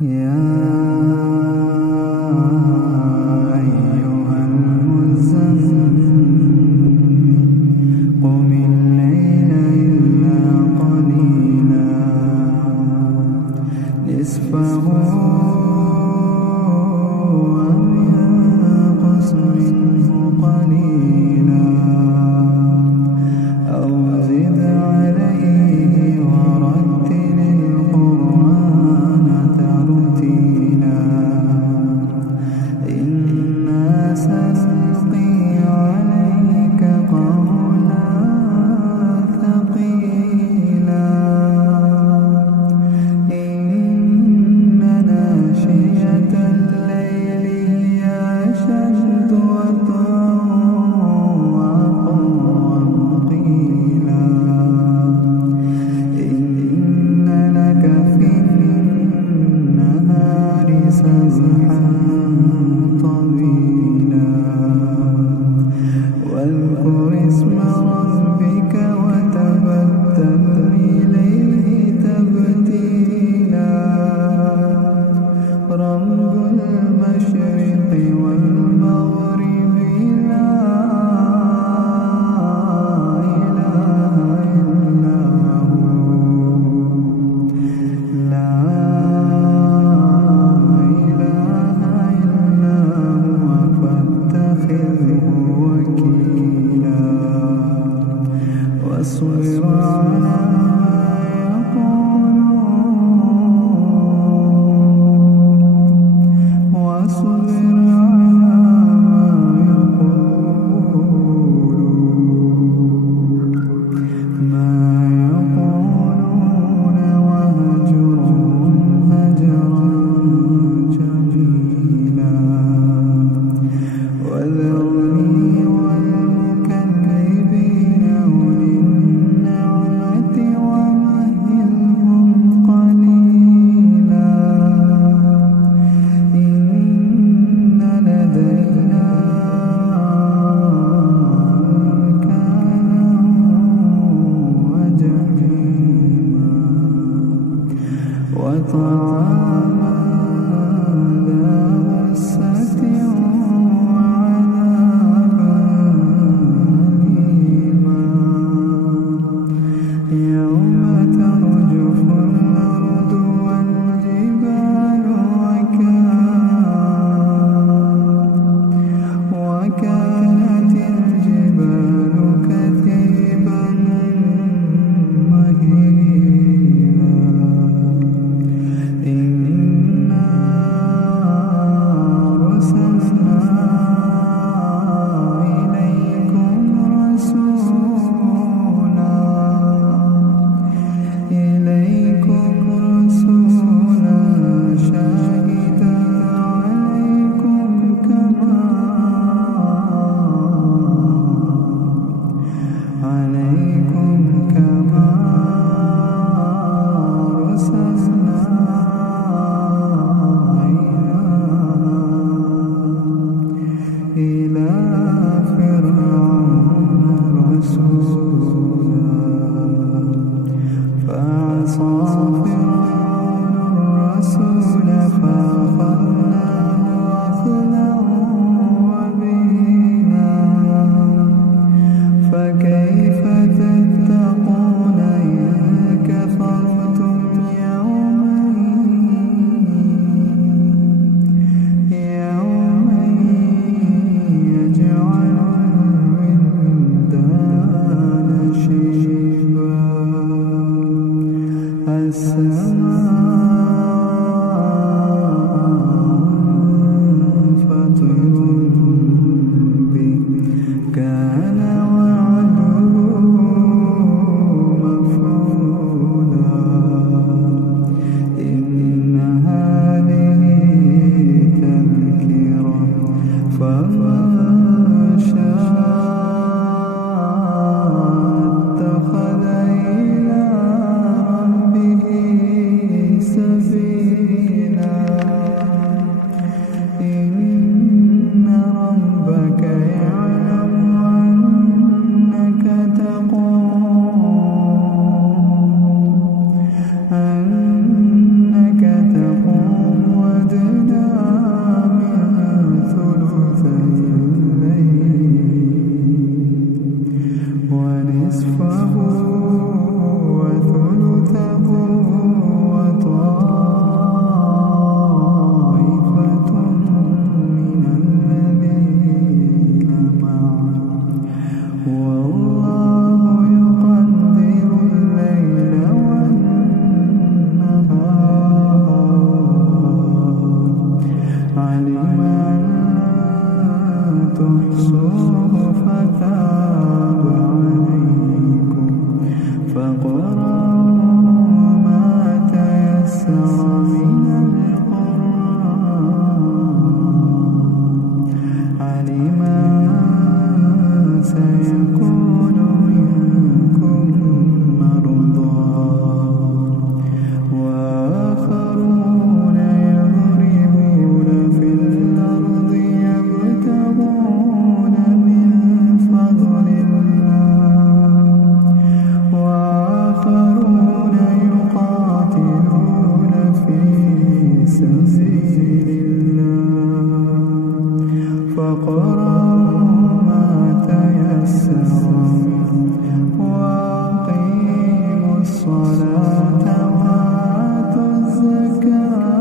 يا أيها المزمل قم الليل إلا قليلا نصفه أو ينقص منه قليلا أو زد عليه ورتل القرآن ترتيلا إنا سنلقي عليك قولا ثقيلا إن ناشئة الليل هي أشد وطئا وأقوم قيلا إن لك في النهار سبحا طويلا واذكر اسم ربك وتبتل إليه تبتيلا رب المشرق والمغرب لا إله إلا هو لا إله إلا هو فاتخذه وكيلا واصبر على ما يقولون واهجرهم هجرا جميلا وذرني والمكذبين أولي النعمة ومهلهم قليلا إن لدينا أنكالا وجحيما وطعاما ذا غصة وعذابا أليما يوم ترجف الأرض والجبال وكانت الجبال كثيبا مهيلا إن فاقرأوا ما تيسر وأقيموا الصلاة وآتوا الزكاة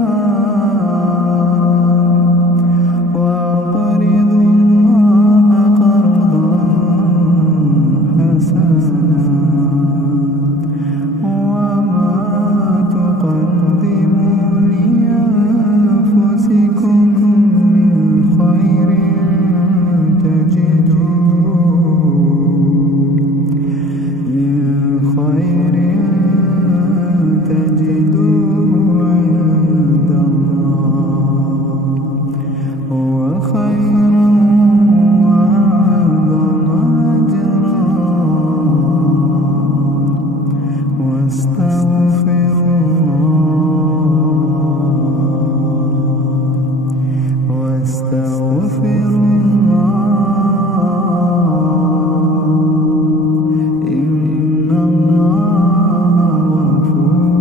وأقرضوا الله قرضا حسنا وما تقدموا لأنفسكم من خير تجدوه عند الله هو خيرا وأعظم أجرا واستغفروا الله إن الله غفور